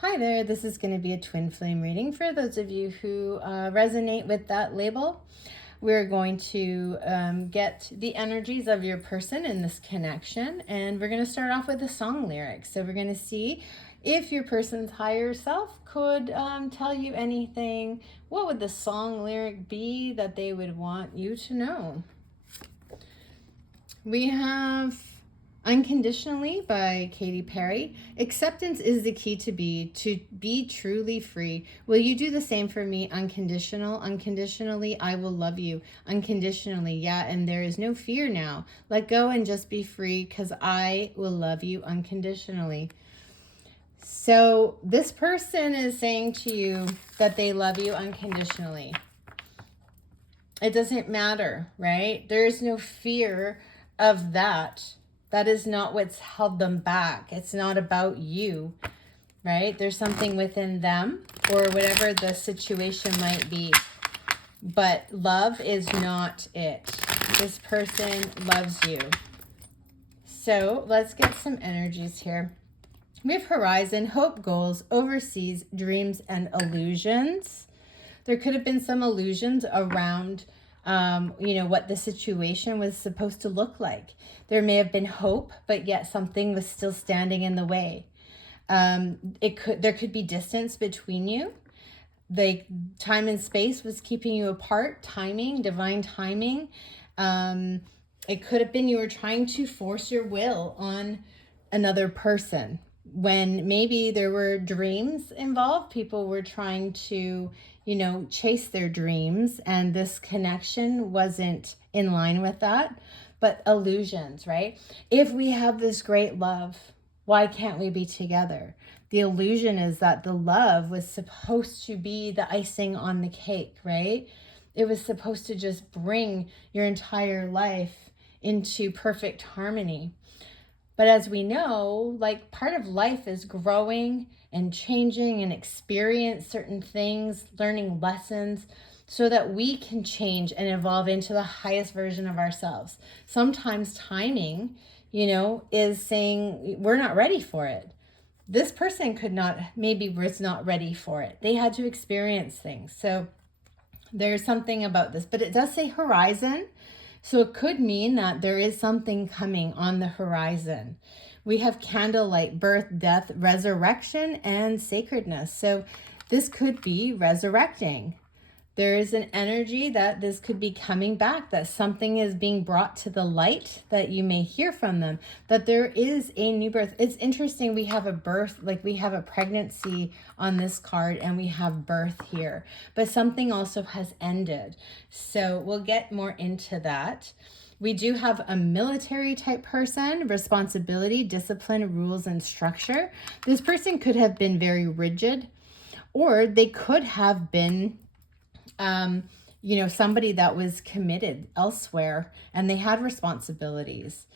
Hi there, this is going to be a twin flame reading for those of you who resonate with that label. We're going to get the energies of your person in this connection, and we're going to start off with the song lyrics. So we're going to see if your person's higher self could tell you anything. What would the song lyric be that they would want you to know? We have Unconditionally by Katy Perry. Acceptance is the key to be truly free. Will you do the same for me? Unconditionally, I will love you. Unconditionally, yeah, and there is no fear now. Let go and just be free, because I will love you unconditionally. So this person is saying to you that they love you unconditionally. It doesn't matter, right? There is no fear of that. That is not what's held them back. It's not about you, right? There's something within them or whatever the situation might be. But love is not it. This person loves you. So let's get some energies here. We have horizon, hope, goals, overseas, dreams, and illusions. There could have been some illusions around what the situation was supposed to look like. There may have been hope, but yet something was still standing in the way. There could be distance between you. The time and space was keeping you apart. Timing, divine timing. It could have been you were trying to force your will on another person when maybe there were dreams involved. People were trying to chase their dreams, and this connection wasn't in line with that. But illusions, right? If we have this great love, why can't we be together? The illusion is that the love was supposed to be the icing on the cake, right? It was supposed to just bring your entire life into perfect harmony. But as we know, part of life is growing and changing and experience certain things, learning lessons, so that we can change and evolve into the highest version of ourselves. Sometimes timing, is saying we're not ready for it. This person was not ready for it. They had to experience things. So there's something about this, but it does say horizon. So it could mean that there is something coming on the horizon. We have candlelight, birth, death, resurrection, and sacredness. So this could be resurrecting. There is an energy that this could be coming back, that something is being brought to the light, that you may hear from them, that there is a new birth. It's interesting. We have a birth, we have a pregnancy on this card, and we have birth here, but something also has ended. So we'll get more into that. We do have a military type person, responsibility, discipline, rules, and structure. This person could have been very rigid, or they could have been somebody that was committed elsewhere and they had responsibilities.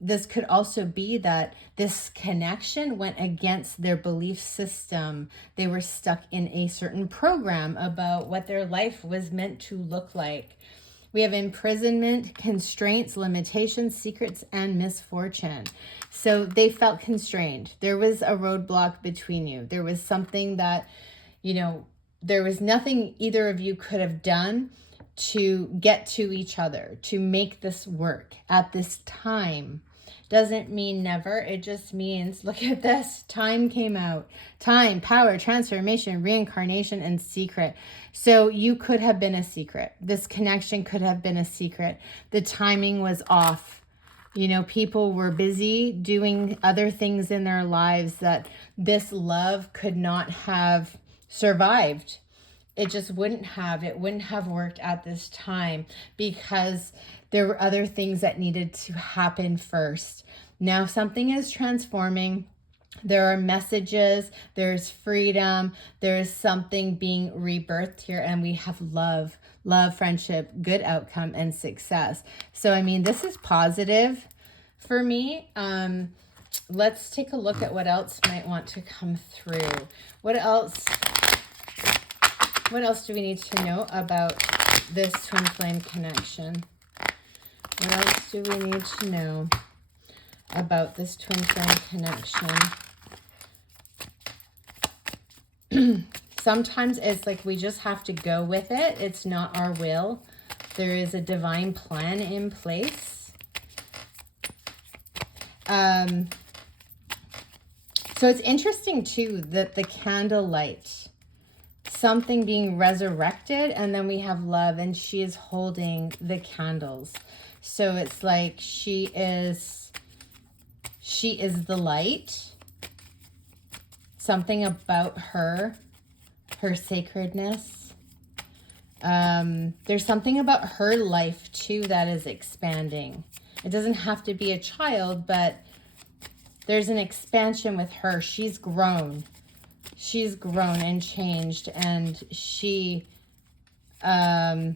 This could also be that this connection went against their belief system. They were stuck in a certain program about what their life was meant to look like. We have imprisonment, constraints, limitations, secrets, and misfortune. So they felt constrained. There was a roadblock between you. There was something that, there was nothing either of you could have done to get to each other, to make this work at this time. Doesn't mean never. It just means, look at this. Time came out. Time, power, transformation, reincarnation, and secret. So you could have been a secret. This connection could have been a secret. The timing was off. People were busy doing other things in their lives that this love could not have survived. It wouldn't have worked at this time, because there were other things that needed to happen first. Now something is transforming. There are messages, there's freedom, there's something being rebirthed here, and we have love, friendship, good outcome, and success. So, this is positive for me. Let's take a look at what else might want to come through. What else do we need to know about this twin flame connection? What else do we need to know about this twin flame connection? Sometimes it's like we just have to go with it. It's not our will. There is a divine plan in place. So it's interesting too that the candlelight, something being resurrected, and then we have love, and she is holding the candles. So it's like she is the light. Something about her sacredness. There's something about her life too that is expanding. It doesn't have to be a child, but there's an expansion with her. She's grown. She's grown and changed, and she, yeah,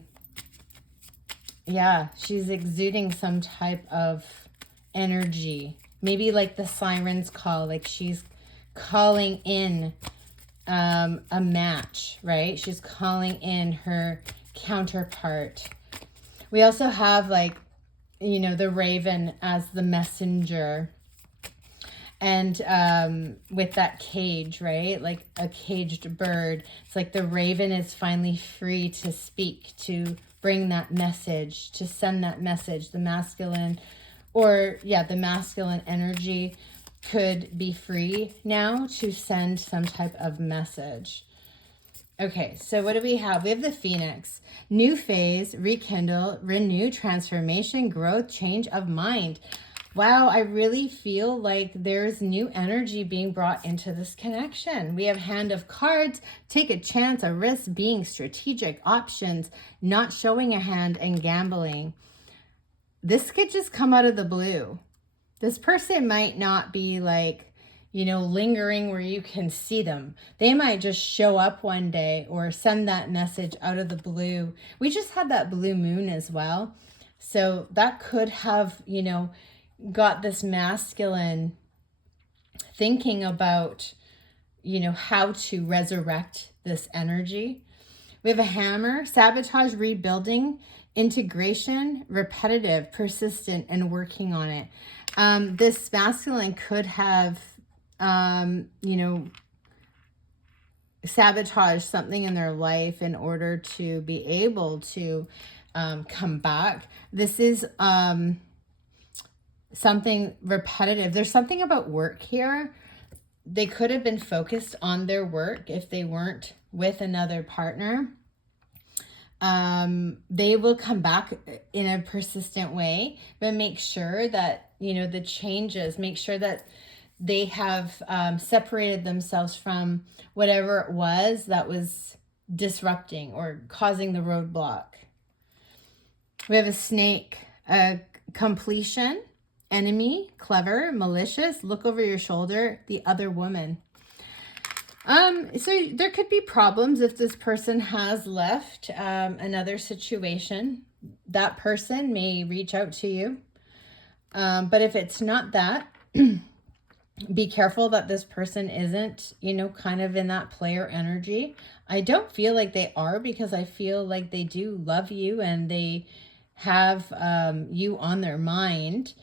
she's exuding some type of energy. Maybe like the siren's call, like she's calling in a match, right? She's calling in her counterpart. We also have, like, you know, the raven as the messenger, and with that cage, right? Like a caged bird. It's like the raven is finally free to speak, to bring that message, to send that message. The masculine, or yeah, the masculine energy could be free now to send some type of message. Okay, so what do we have? We have the Phoenix. New phase, rekindle, renew, transformation, growth, change of mind. Wow, I really feel like there's new energy being brought into this connection. We have Hand of Cards, take a chance, a risk, being strategic, options, not showing a hand, and gambling. This could just come out of the blue. This person might not be like, you know, lingering where you can see them. They might just show up one day or send that message out of the blue. We just had that blue moon as well. So that could have, you know, got this masculine thinking about, you know, how to resurrect this energy. We have a Hammer, sabotage, rebuilding, integration, repetitive, persistent, and working on it. This masculine could have, you know, sabotage something in their life in order to be able to come back. This is something repetitive. There's something about work here. They could have been focused on their work if they weren't with another partner. They will come back in a persistent way, but make sure that, you know, the changes, make sure that they have separated themselves from whatever it was that was disrupting or causing the roadblock. We have a Snake, completion, enemy, clever, malicious, look over your shoulder, the other woman. So there could be problems if this person has left another situation. That person may reach out to you. But if it's not that, be careful that this person isn't, you know, kind of in that player energy. I don't feel like they are, because I feel like they do love you and they have you on their mind.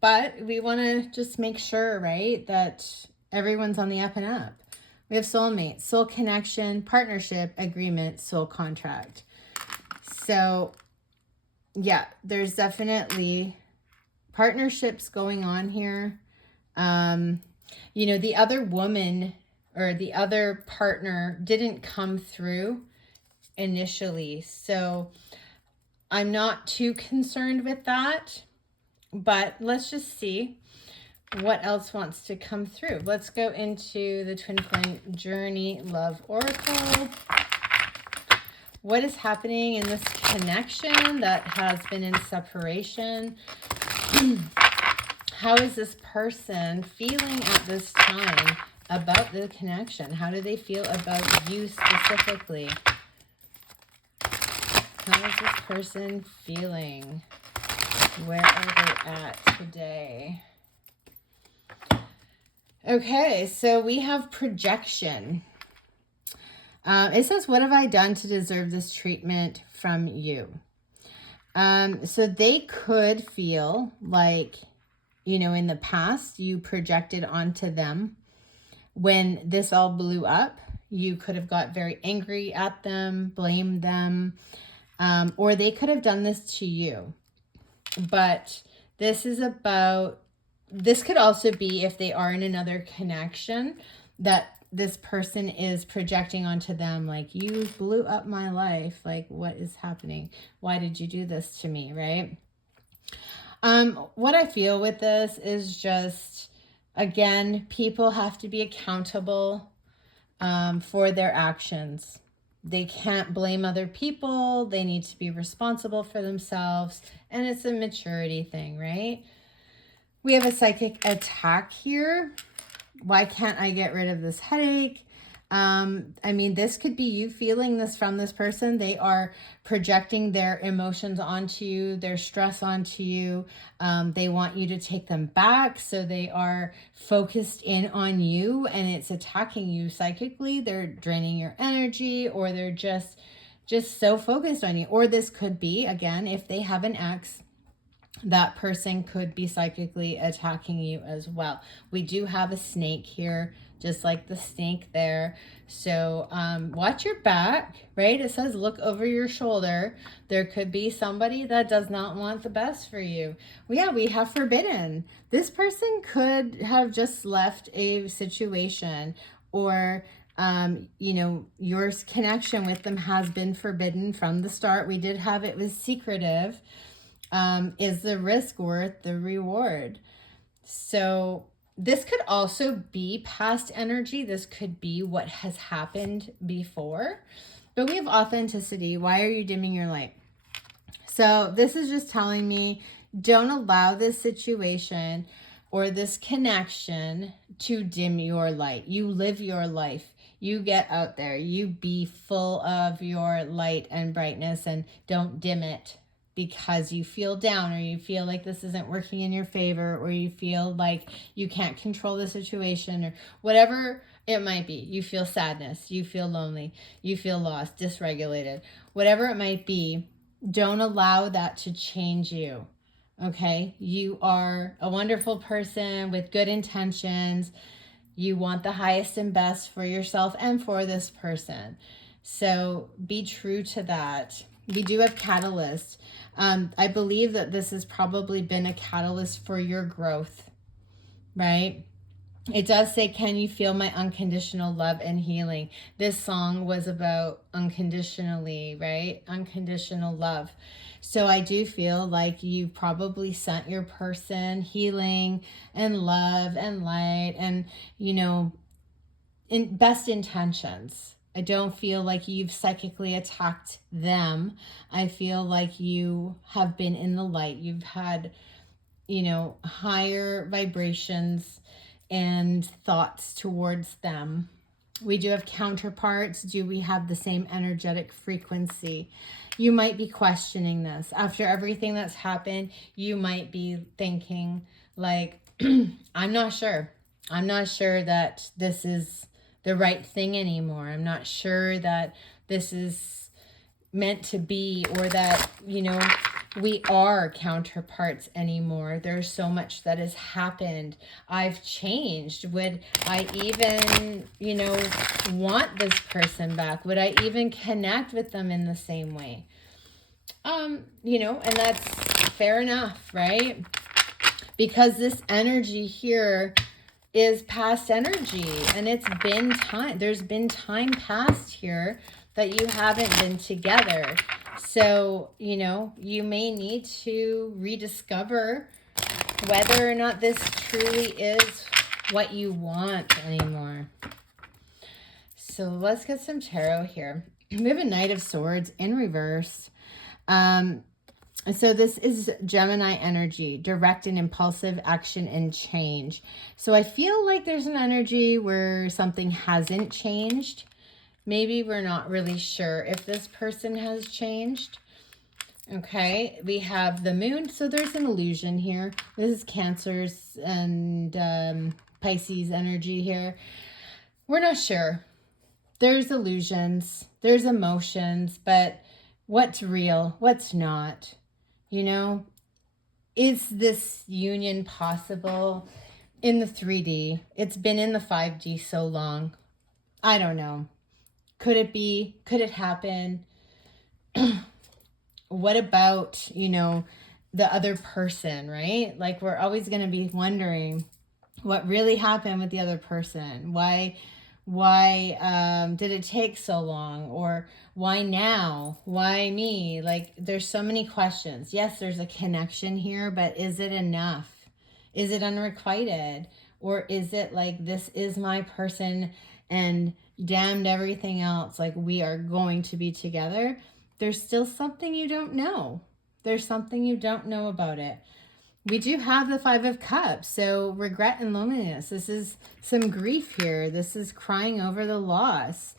But we want to just make sure, right, that everyone's on the up and up. We have soulmate, soul connection, partnership, agreement, soul contract. So yeah, there's definitely partnerships going on here. You know, the other woman or the other partner didn't come through initially. So I'm not too concerned with that. But let's just see what else wants to come through. Let's go into the Twin Flame Journey Love Oracle. What is happening in this connection that has been in separation? How is this person feeling at this time about the connection? How do they feel about you specifically? How is this person feeling? Where are they at today? Okay, so we have projection. It says, what have I done to deserve this treatment from you? So they could feel like, you know, in the past you projected onto them when this all blew up, you could have got very angry at them, blamed them, or they could have done this to you. But this could also be if they are in another connection that this person is projecting onto them, like, you blew up my life. Like, what is happening? Why did you do this to me, right? What I feel with this is just, again, people have to be accountable for their actions. They can't blame other people. They need to be responsible for themselves. And it's a maturity thing, right? We have a psychic attack here. Why can't I get rid of this headache? I mean, this could be you feeling this from this person. They are projecting their emotions onto you, their stress onto you. They want you to take them back. So they are focused in on you and it's attacking you psychically. They're draining your energy, or they're just so focused on you. Or this could be, again, if they have an ex, that person could be psychically attacking you as well. We do have a snake here, just like the snake there. So watch your back, right? It says look over your shoulder. There could be somebody that does not want the best for you. Well, yeah, we have forbidden. This person could have just left a situation, or your connection with them has been forbidden from the start. We did have it was secretive. Is the risk worth the reward? So this could also be past energy. This could be what has happened before. But we have authenticity. Why are you dimming your light? So this is just telling me, don't allow this situation or this connection to dim your light. You live your life. You get out there. You be full of your light and brightness, and don't dim it because you feel down, or you feel like this isn't working in your favor, or you feel like you can't control the situation, or whatever it might be. You feel sadness, you feel lonely, you feel lost, dysregulated, whatever it might be. Don't allow that to change you. Okay? You are a wonderful person with good intentions. You want the highest and best for yourself and for this person. So be true to that. We do have catalyst. I believe that this has probably been a catalyst for your growth, right? It does say, can you feel my unconditional love and healing? This song was about unconditionally, right? Unconditional love. So I do feel like you probably sent your person healing and love and light and, in best intentions. I don't feel like you've psychically attacked them. I feel like you have been in the light. You've had, higher vibrations and thoughts towards them. We do have counterparts. Do we have the same energetic frequency? You might be questioning this. After everything that's happened, you might be thinking like, I'm not sure. I'm not sure that this is the right thing anymore. I'm not sure that this is meant to be, or that, we are counterparts anymore. There's so much that has happened. I've changed. Would I even, want this person back? Would I even connect with them in the same way? And that's fair enough, right? Because this energy here is past energy, and it's been time. There's been time past here that you haven't been together. So, you may need to rediscover whether or not this truly is what you want anymore. So let's get some tarot here. We have a Knight of Swords in reverse. So this is Gemini energy, direct and impulsive action and change. So I feel like there's an energy where something hasn't changed. Maybe we're not really sure if this person has changed. Okay, we have the moon. So there's an illusion here. This is Cancers and Pisces energy here. We're not sure. There's illusions, there's emotions, but what's real, what's not? Is this union possible? in the 3D. It's been in the 5D so long. I don't know. Could it be? Could it happen? What about, you know, the other person, right? Like, we're always going to be wondering what really happened with the other person. Why did it take so long? Or why now? Why me? Like, there's so many questions. Yes, there's a connection here, but is it enough? Is it unrequited? Or is it like, this is my person and damned everything else, like we are going to be together? There's still something you don't know. There's something you don't know about it. We do have the 5 of Cups, so regret and loneliness. This is some grief here. This is crying over the loss.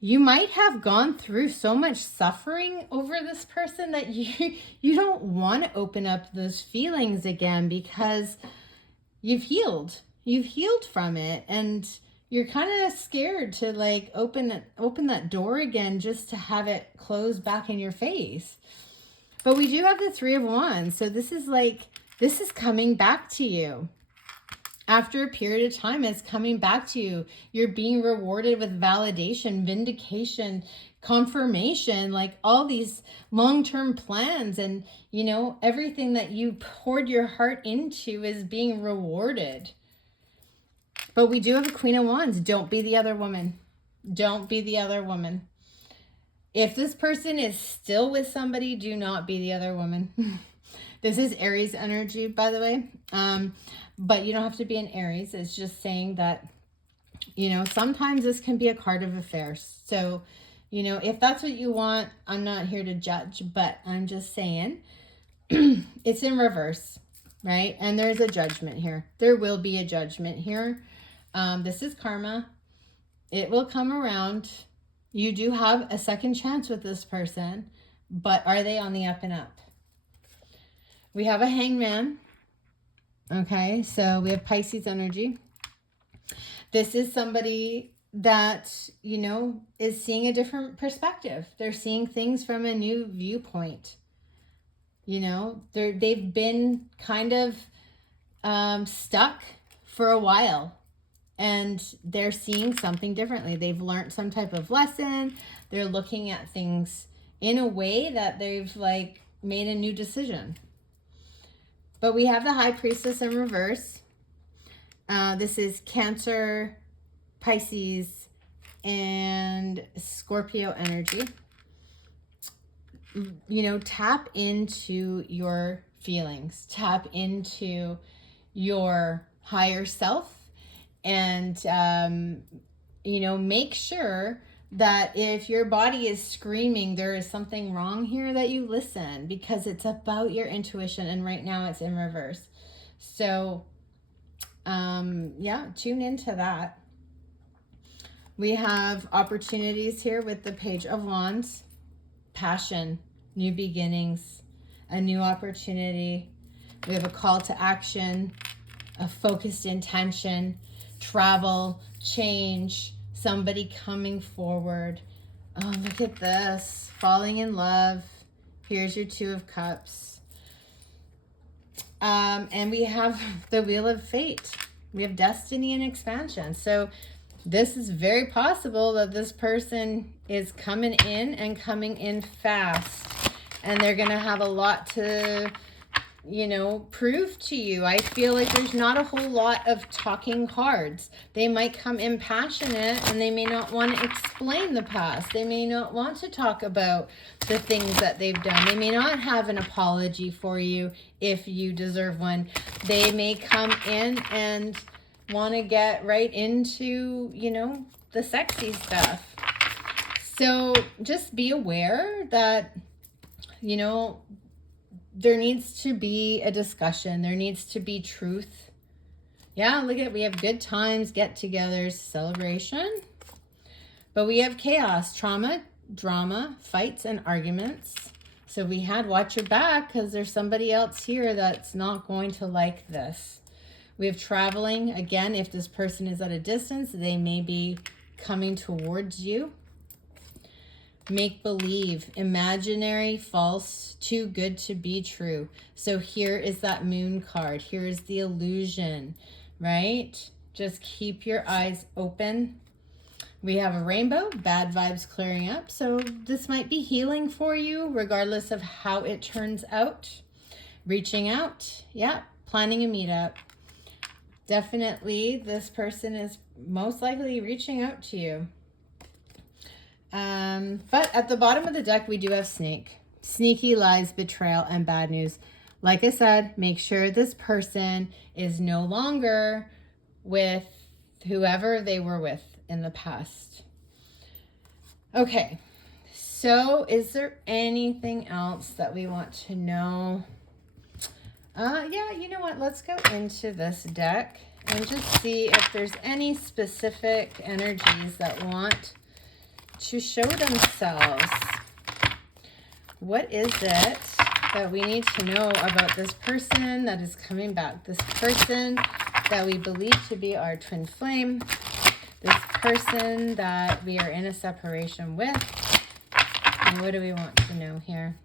You might have gone through so much suffering over this person that you don't want to open up those feelings again, because you've healed. You've healed from it, and you're kind of scared to like open that door again, just to have it close back in your face. But we do have the 3 of Wands. So this is coming back to you. After a period of time, it's coming back to you. You're being rewarded with validation, vindication, confirmation, like all these long-term plans, and, you know, everything that you poured your heart into is being rewarded. But we do have a Queen of Wands. Don't be the other woman. Don't be the other woman. If this person is still with somebody, do not be the other woman. This is Aries energy, by the way. But you don't have to be an Aries. It's just saying that, you know, sometimes this can be a card of affairs. So, you know, if that's what you want, I'm not here to judge, but I'm just saying it's in reverse, right? And there's a judgment here. There will be a judgment here. This is karma. It will come around. You do have a second chance with this person, but are they on the up and up? We have a hangman. Okay, so we have Pisces energy. This is somebody that, you know, is seeing a different perspective. They're seeing things from a new viewpoint. You know, they've been kind of stuck for a while, and they're seeing something differently. They've learned some type of lesson. They're looking at things in a way that they've like made a new decision. But we have the High Priestess in reverse. This is Cancer, Pisces, and Scorpio energy. You know, tap into your feelings. Tap into your higher self. And, you know, make sure that if your body is screaming there is something wrong here, that you listen, because it's about your intuition, and right now it's in reverse. So yeah, tune into that. We have opportunities here with the Page of Wands, passion, new beginnings, a new opportunity. We have a call to action, a focused intention, travel, change, somebody coming forward. Oh, look at this. Falling in love. Here's your 2 of Cups. And we have the Wheel of Fate. We have destiny and expansion. So this is very possible that this person is coming in, and coming in fast. And they're going to have a lot to, you know, prove to you. I feel like there's not a whole lot of talking cards. They might come in passionate, and they may not want to explain the past. They may not want to talk about the things that they've done. They may not have an apology for you if you deserve one. They may come in and want to get right into, you know, the sexy stuff. So just be aware that, you know, there needs to be a discussion. There needs to be truth. Yeah, look at, we have good times, get-togethers, celebration. But we have chaos, trauma, drama, fights, and arguments. So we had watch your back, because there's somebody else here that's not going to like this. We have traveling. Again, if this person is at a distance, they may be coming towards you. Make believe, imaginary, false, too good to be true. So here is that Moon card. Here is the illusion. right? Just keep your eyes open. We have a rainbow, bad vibes clearing up. So this might be healing for you, regardless of how it turns out. Reaching out, yeah, planning a meetup. Definitely, this person is most likely reaching out to you. But at the bottom of the deck, we do have snake. Sneaky lies, betrayal, and bad news. Like I said, make sure this person is no longer with whoever they were with in the past. Okay, so is there anything else that we want to know? Yeah, you know what? Let's go into this deck and just see if there's any specific energies that want to show themselves. What is it that we need to know about this person that is coming back? This person that we believe to be our twin flame. This person that we are in a separation with. And what do we want to know here?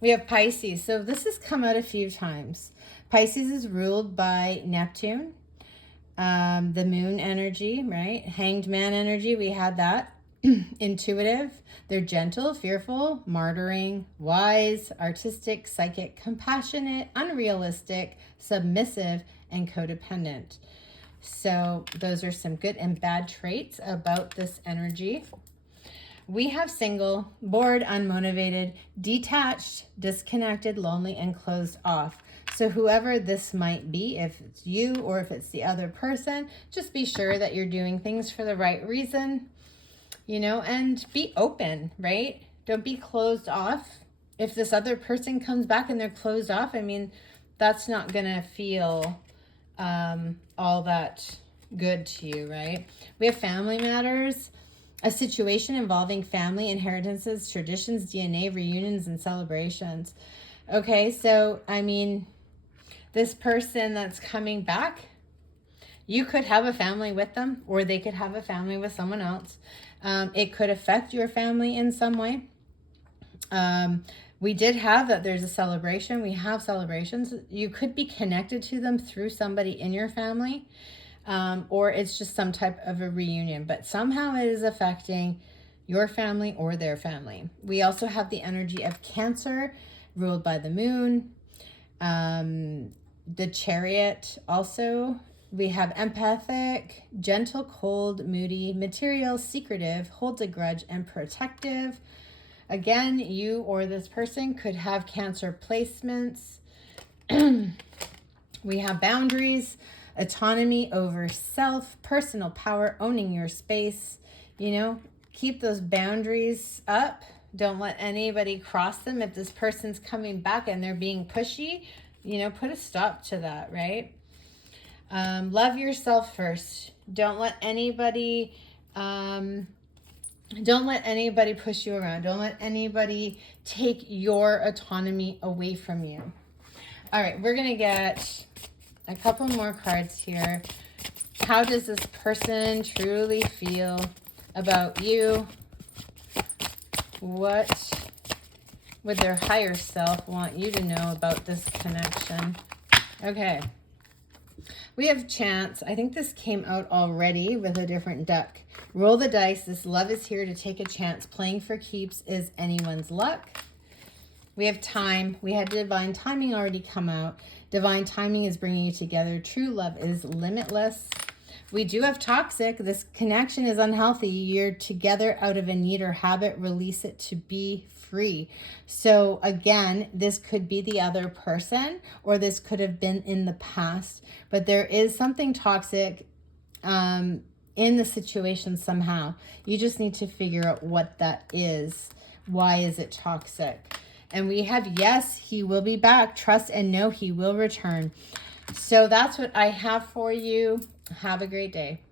We have Pisces. So this has come out a few times. Pisces is ruled by Neptune. The moon energy, right? Hanged man energy, we had that. Intuitive. They're gentle, fearful, martyring, wise, artistic, psychic, compassionate, unrealistic, submissive, and codependent. So those are some good and bad traits about this energy. We have single, bored, unmotivated, detached, disconnected, lonely, and closed off. So whoever this might be, if it's you or if it's the other person, just be sure that you're doing things for the right reason, you know, and be open, right? Don't be closed off. If this other person comes back and they're closed off, I mean, that's not going to feel all that good to you, right? We have family matters. A situation involving family, inheritances, traditions, DNA, reunions, and celebrations. Okay, so, I mean, this person that's coming back, you could have a family with them, or they could have a family with someone else. It could affect your family in some way. We did have that there's a celebration. We have celebrations. You could be connected to them through somebody in your family. Or it's just some type of a reunion, but somehow it is affecting your family or their family. We also have the energy of Cancer, ruled by the moon. The Chariot also. We have empathic, gentle, cold, moody, material, secretive, holds a grudge, and protective. Again, you or this person could have Cancer placements. We have boundaries, autonomy over self, personal power, owning your space. You know, keep those boundaries up. Don't let anybody cross them. If this person's coming back and they're being pushy, you know, put a stop to that, right? Love yourself first. Don't let anybody push you around. Don't let anybody take your autonomy away from you. All right, we're going to get a couple more cards here. How does this person truly feel about you? What would their higher self want you to know about this connection? Okay. We have Chance. I think this came out already with a different deck. Roll the dice. This love is here to take a chance. Playing for keeps is anyone's luck. We have Time. We had divine timing already come out. Divine timing is bringing you together. True love is limitless. We do have Toxic. This connection is unhealthy. You're together out of a need or habit. Release it to be free. So again, this could be the other person, or this could have been in the past, but there is something toxic in the situation somehow. You just need to figure out what that is. Why is it toxic? And we have, yes, he will be back. Trust and know he will return. So that's what I have for you. Have a great day.